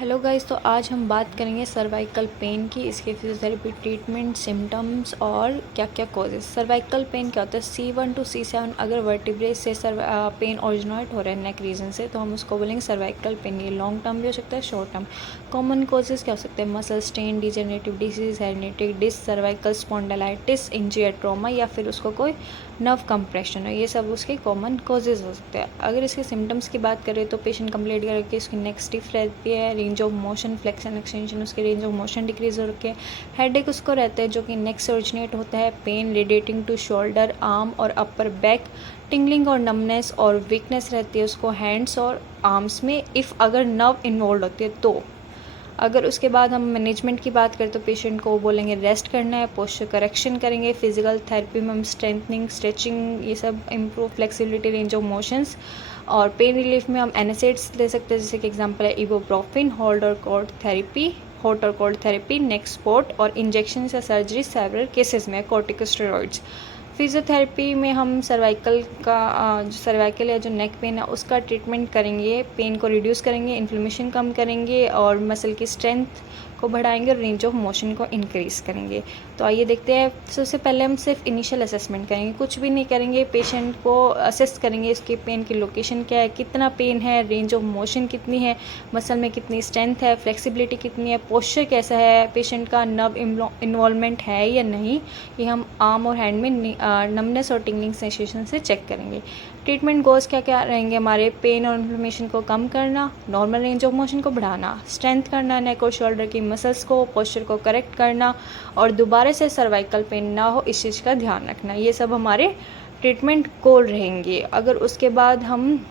Hello guys, तो आज हम बात करेंगे सर्वाइकल पेन की, इसके फिजियोथेरेपी ट्रीटमेंट, सिम्टम्स और क्या क्या कॉजेज। सर्वाइकल पेन क्या होता है? C1 to C7 अगर वर्टिब्रे से पेन ओरिजिनेट हो रहा है नेक रीजन से, तो हम उसको बोलेंगे सर्वाइकल पेन। ये लॉन्ग टर्म भी हो सकता है, शॉर्ट टर्म। कॉमन कॉजेज क्या हो सकते हैं? Muscle strain, degenerative disease, hereditary disc, cervical spondylitis, injury या ट्रॉमा, या फिर उसको कोई नर्व कंप्रेशन हो। ये सब उसके कॉमन कॉजेज हो सकते हैं। अगर इसके सिम्टम्स की बात करें तो पेशेंट कंप्लेंट करके उसकी नेक स्टिफ रहती है, range of motion, flexion extension, उसकी रेंज ऑफ मोशन डिक्रीज हो रखी है। हेडेक उसको रहता है जो कि नेक से ओरिजिनेट होता है। Pain radiating to shoulder, arm और अपर बैक। टिंगलिंग और नमनेस और वीकनेस रहती है उसको हैंड्स और आर्म्स में, इफ़ अगर नर्व इन्वॉल्व होती है तो। अगर उसके बाद हम मैनेजमेंट की बात करें तो पेशेंट को बोलेंगे रेस्ट करना है, पोस्चर करेक्शन करेंगे, फिजिकल थेरेपी में हम स्ट्रेंथनिंग, स्ट्रेचिंग, ये सब improve, flexibility, range of motions. और पेन रिलीफ में हम एनासिड्स ले सकते हैं, जैसे कि एग्जांपल है इबुप्रोफेन, हॉट और कोल्ड थेरेपी, नेक स्पोर्ट और इंजेक्शन या सर्जरी सेवरल केसेस में, कॉर्टिकोस्टेरॉइड्स। फिजियोथेरेपी में हम सर्वाइकल जो सर्वाइकल या जो नेक पेन है उसका ट्रीटमेंट करेंगे, पेन को रिड्यूस करेंगे, इन्फ्लेमेशन कम करेंगे और मसल की स्ट्रेंथ को बढ़ाएंगे और रेंज ऑफ मोशन को इंक्रीज़ करेंगे। तो आइए देखते हैं। सबसे पहले हम सिर्फ इनिशियल असेसमेंट करेंगे, कुछ भी नहीं करेंगे। पेशेंट को असेस करेंगे, इसके पेन की लोकेशन क्या है, कितना पेन है, रेंज ऑफ मोशन कितनी है, मसल में कितनी स्ट्रेंथ है, फ्लेक्सिबिलिटी कितनी है, पोस्चर कैसा है, पेशेंट का नर्व इन्वॉल्वमेंट है या नहीं। ये हम आर्म और हैंड में नमनेस और टिंगलिंग सेंसेशन से चेक करेंगे। ट्रीटमेंट गोल्स क्या क्या रहेंगे हमारे? पेन और इन्फ्लेमेशन को कम करना, नॉर्मल रेंज ऑफ मोशन को बढ़ाना, स्ट्रेंथ करना नेक और शोल्डर की मसल्स को, पोस्चर को करेक्ट करना और दोबारा से सर्वाइकल पेन ना हो इस चीज़ का ध्यान रखना। ये सब हमारे ट्रीटमेंट गोल रहेंगे। अगर उसके बाद हम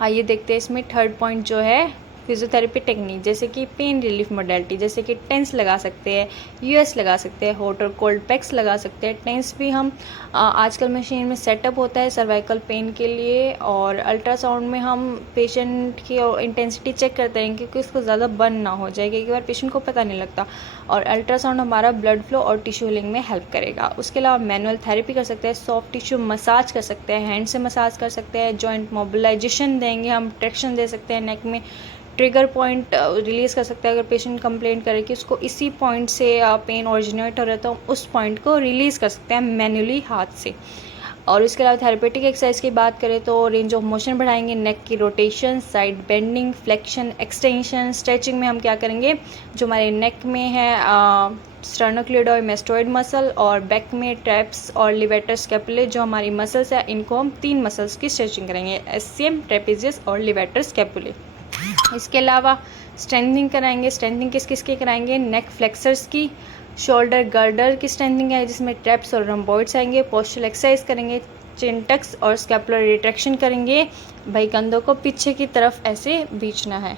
आइए देखते हैं इसमें थर्ड पॉइंट जो है फिजियोथेरेपी टेक्निक, जैसे कि पेन रिलीफ मोडेलिटी, जैसे कि टेंस लगा सकते हैं, यूएस लगा सकते हैं, हॉट और कोल्ड पैक्स लगा सकते हैं। टेंस भी हम आजकल मशीन में सेटअप होता है सर्वाइकल पेन के लिए। और अल्ट्रासाउंड में हम पेशेंट की इंटेंसिटी चेक करते हैं क्योंकि उसको ज़्यादा बर्न ना हो जाए, कई बार पेशेंट को पता नहीं लगता। और अल्ट्रासाउंड हमारा ब्लड फ्लो और टिश्यू हीलिंग में हेल्प करेगा। उसके अलावा मैनुअल थेरेपी कर सकते हैं, सॉफ्ट टिश्यू मसाज कर सकते हैं, हैंड से मसाज कर सकते हैं, जॉइंट मोबिलाइजेशन देंगे हम, ट्रैक्शन दे सकते हैं नेक में, ट्रिगर पॉइंट रिलीज़ कर सकते हैं। अगर पेशेंट कंप्लेंट करे कि उसको इसी पॉइंट से पेन ओरिजिनेट हो रहा है तो हम उस पॉइंट को रिलीज़ कर सकते हैं मैन्युअली हाथ से। और इसके अलावा थेरेपेटिक एक्सरसाइज की बात करें तो रेंज ऑफ मोशन बढ़ाएंगे, नेक की rotation, side bending, flexion, extension. Stretching में हम क्या करेंगे? जो हमारे नेक में है स्टर्नोक्लेडोइड मेस्टोइड मसल, और बैक में ट्रैप्स और लिवेटर स्कैपुले, जो हमारी मसल्स है, इनको हम 3 मसल्स की स्ट्रेचिंग करेंगे, एससीएम, ट्रेपेजियस और लिवेटर स्कैपुले। इसके अलावा स्ट्रेंथनिंग कराएंगे। स्ट्रेंथनिंग किस किस की कराएंगे? नेक फ्लेक्सर्स की, शोल्डर गर्डर की स्ट्रेंथनिंग है जिसमें ट्रैप्स और रम्बॉइड्स आएंगे। पोस्चरल एक्सरसाइज करेंगे, चिन टक्स और स्कैपुलर रिट्रैक्शन करेंगे, भाई कंधों को पीछे की तरफ ऐसे खींचना है।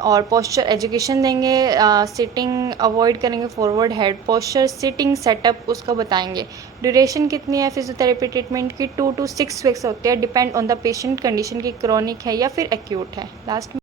और पोस्चर एजुकेशन देंगे, सिटिंग अवॉइड करेंगे, forward head posture, sitting setup उसका बताएंगे। ड्यूरेशन कितनी है फिजियोथेरेपी ट्रीटमेंट की? 2 to 6 वीक्स होती है, depend on the patient condition की, क्रॉनिक है या फिर एक्यूट है। लास्ट